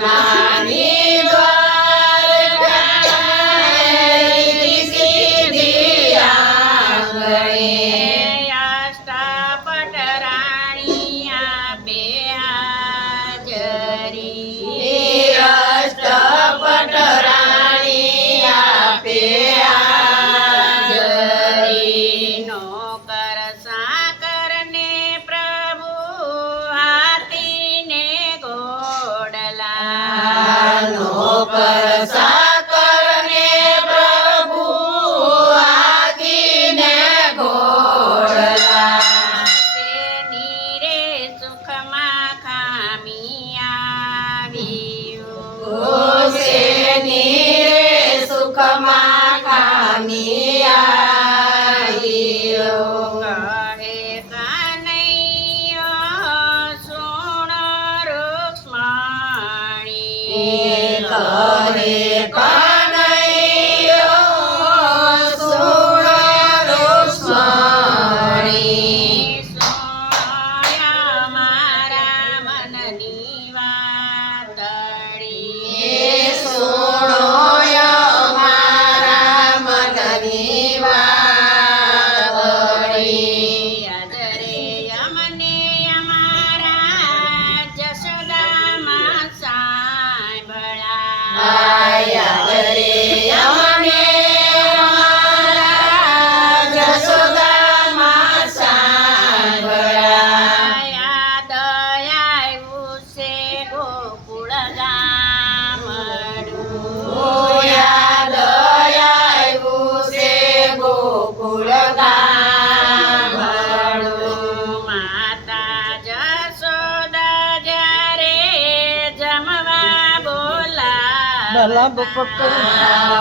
સોનાની દ્વારકાની સીધી આંગણે અષ્ટપટ રાણી આપે હાજરી અષ્ટપટ રાણી આપે હાજરી નોકર સાકર ને પ્રભુ હાથીને ઘોડલા નોકર સાકર ને પ્રભુ હાથીને ઘોડલા નીરે સુખમાં ખામી આવ્યું શેની રે સુખમાં ખામી આવ્યો કહે કનૈયો સુણ રૂક્ષ્મણી કહે કનૈયો સુણ રૂક્ષ્મણી સોયા મારા મનની વાતડી સુણો મારા મનની વાતડી યાદરે અમને અમારા જશોદામાં સાંભળા યાદ રે અમને અમારા જશોદામાં સાંભળ્યા યાદ આવ્યું છે ગોકુળ ગામડું યાદ આવ્યું છે ગોકુળ ગામડું માતા જશોદા જ્યારે જમવા બોલા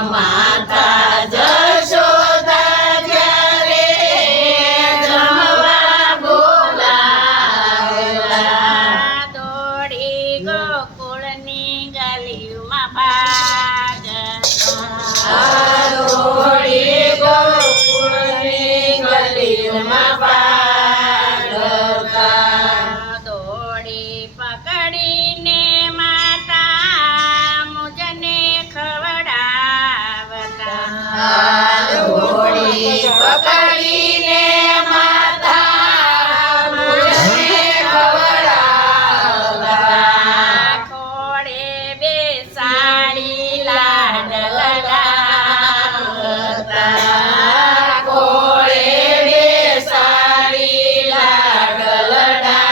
માતા જશોદા જ્યારે જમવા બોલાવેલા દોડી ગોકુળની ગલીમાં ભાગતા દોડી ગોકુળની ગલીમાં ભાગતા દોડી પકડીને માતા મુજને ખવડાવતા દોડી પકડીને માતા મુજને ખવડાવતા ખોળે બેસાડી લાડ લડાવતા કોળે બેસાડી લાડ લડાવતા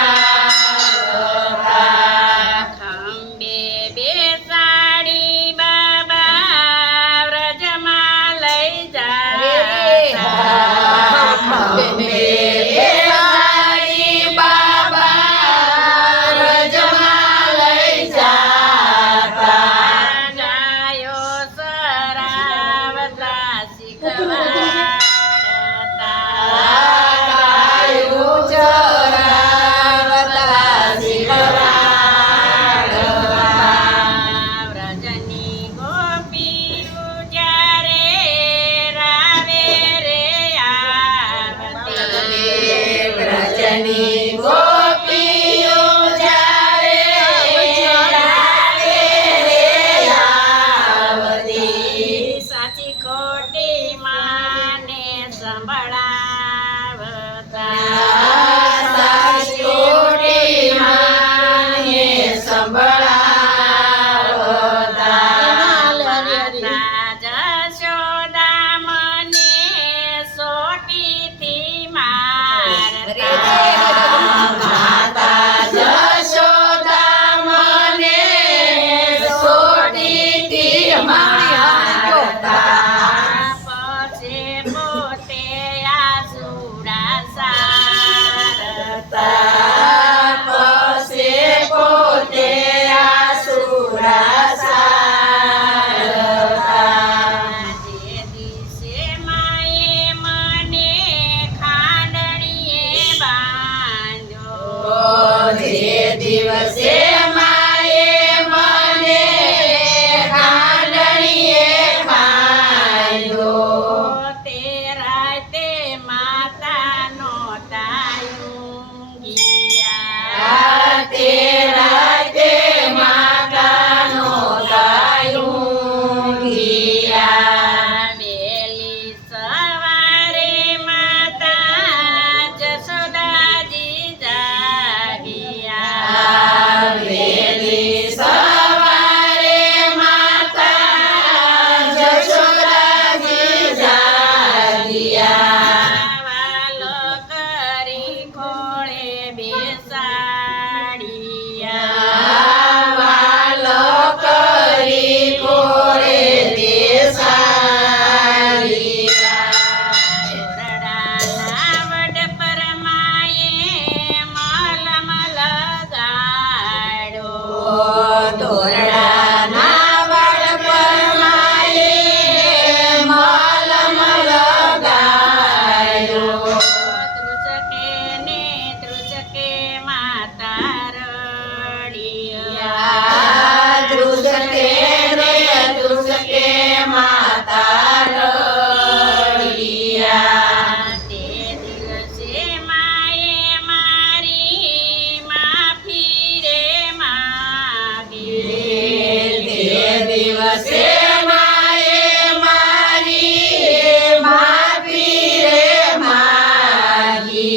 વસે માએ મારી માફી રે માગી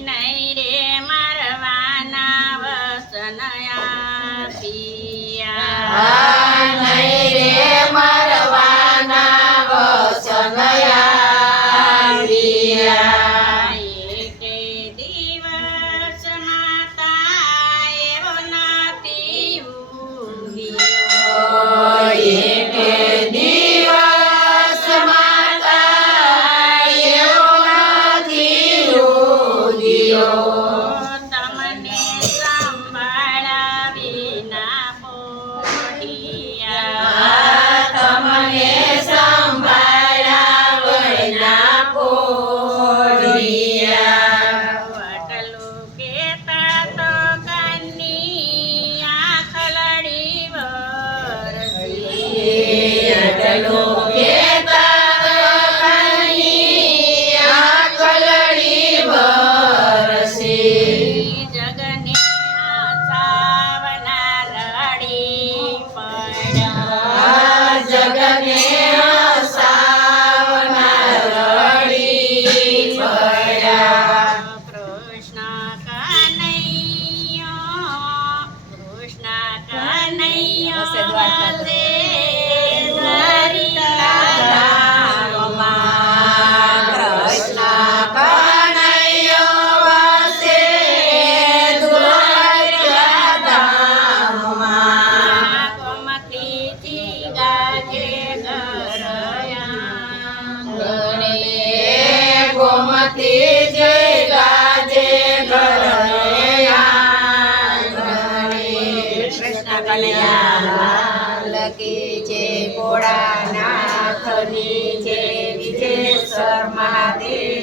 નહીં રે મરવાના વસનયા પિયા નહીં રે મરવાના વસન આવ્યા એકે દિવસ માતા એવો નથી ઉગ્યો એક દિવસ માતા એવો નથી ઉગ્યો તમને સંભાળાવી ના પોઢિયા તમને સંભાળ્યા વયના પોઢિયા વટલું કેતા તો કન્ની આખલડી વરસી અટલો કેતા કની આકલડી વરસી જગને સાવના રડી પડ્યા જગને સાવના રડી પડ્યા કૃષ્ણ કનૈયો હશે દ્વારકા તો. વસે દ્વારિકા કૃષ્ણ કનૈયો વસે દ્વારકા ધામમાં ગોમતીજી ગાજે ઘરયા ગોમતી જય ગાજે કૃષ્ણ કનૈયા લાલ કી જય ભોળાનાથની જય વિજેશ્વર મહાદેવ